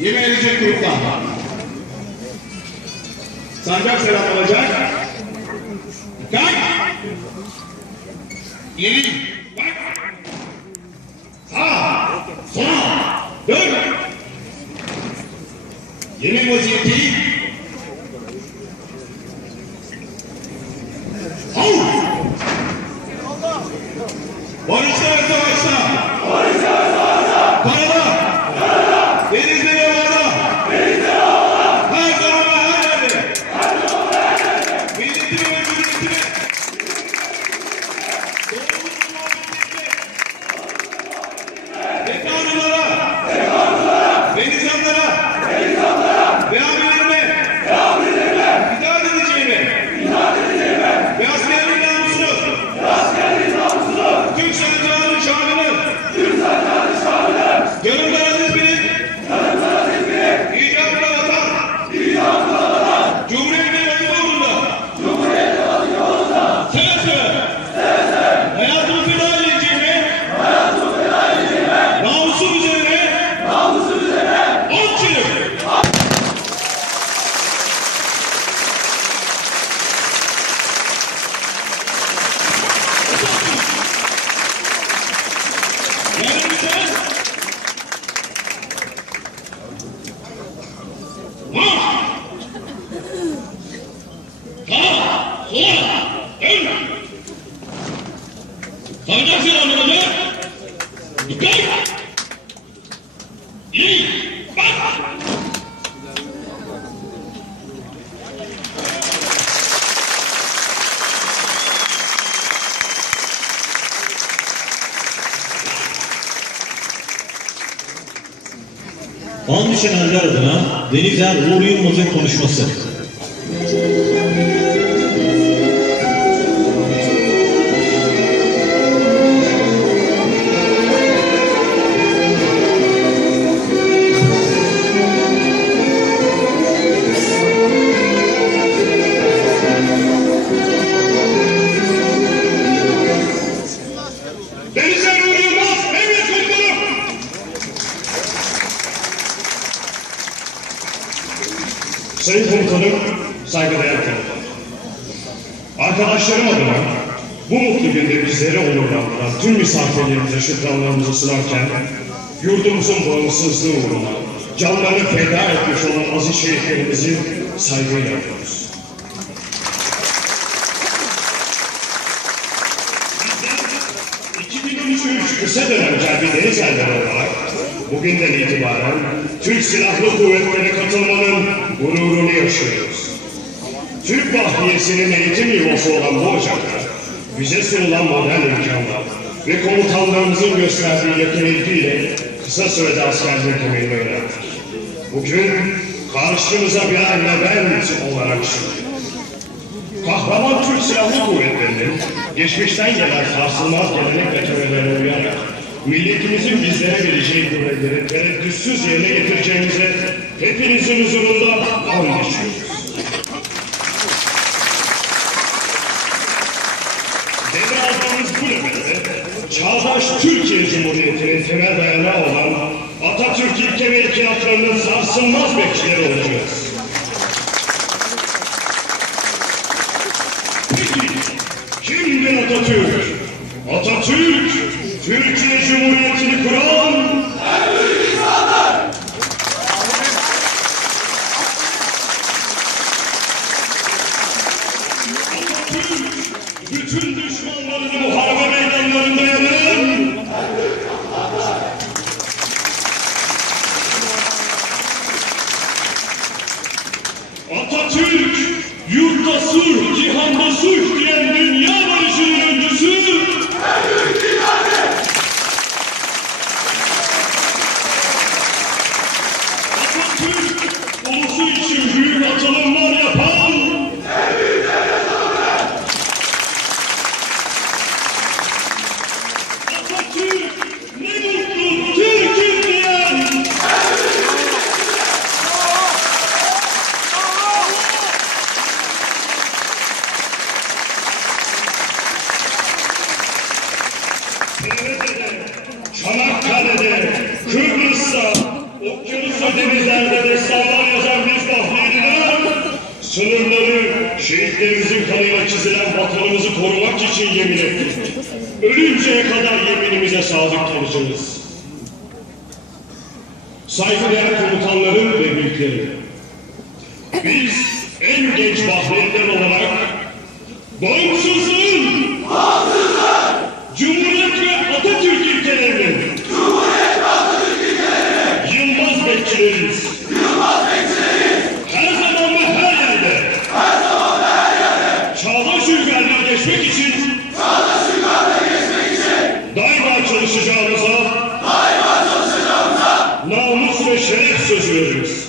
Yeni erecek gruplar. Sancak selam alacak. Kalk. Yeni. Bak. Sağ. Sol. Dön. Yeni vaziyeti. 10 düşenenler adına Deniz Er Uğur Yılmaz'ın konuşması. Sayın Komutanım, saygıdeğer komutanım. Arkadaşlarım adına bu mutlu günde bizleri onurlandıran tüm misafirlerimize şükranlarımızı sunarken yurdumuzun bağımsızlığı uğruna canlarını feda etmiş olan aziz şehitlerimizi saygıyla anıyoruz. Bizler 2013 kısa dönem Celbi Deniz Erleri olarak bugünden itibaren Türk Silahlı Kuvvetleri'ne katılmanın gururunu yaşıyoruz. Türk Bahriyesi'nin eğitim yuvası olan bu ocakta bize sunulan modern imkanlar ve komutanlarımızın gösterdiği yakın ilgiyle kısa sürede askerlik temelini öğrendik. Bugün karşımıza birer levent olarak çıkıyor. Kahraman Türk Silahlı Kuvvetleri'nin geçmişten gelen sarsılmaz gelenek ve törelerine uyarak milletimizin bizlere vereceği görevleri tereddütsüz yerine getireceğimize hepinizin huzurunda an geçiyoruz. Devraldığımız bu nöbette çağdaş Türkiye Cumhuriyeti'nin temel dayanağı olan Atatürk ilke ve ilkelatlarının sarsılmaz bekçileri olacağız. Kanıyla çizilen vatanımızı korumak için yemin ettik. Ölünceye kadar yeminimize sadık kalacağız. Saygıdeğer komutanlarım ve büyüklerim. Biz en genç Bahriyeler olarak bağımsızlığın, ve şeref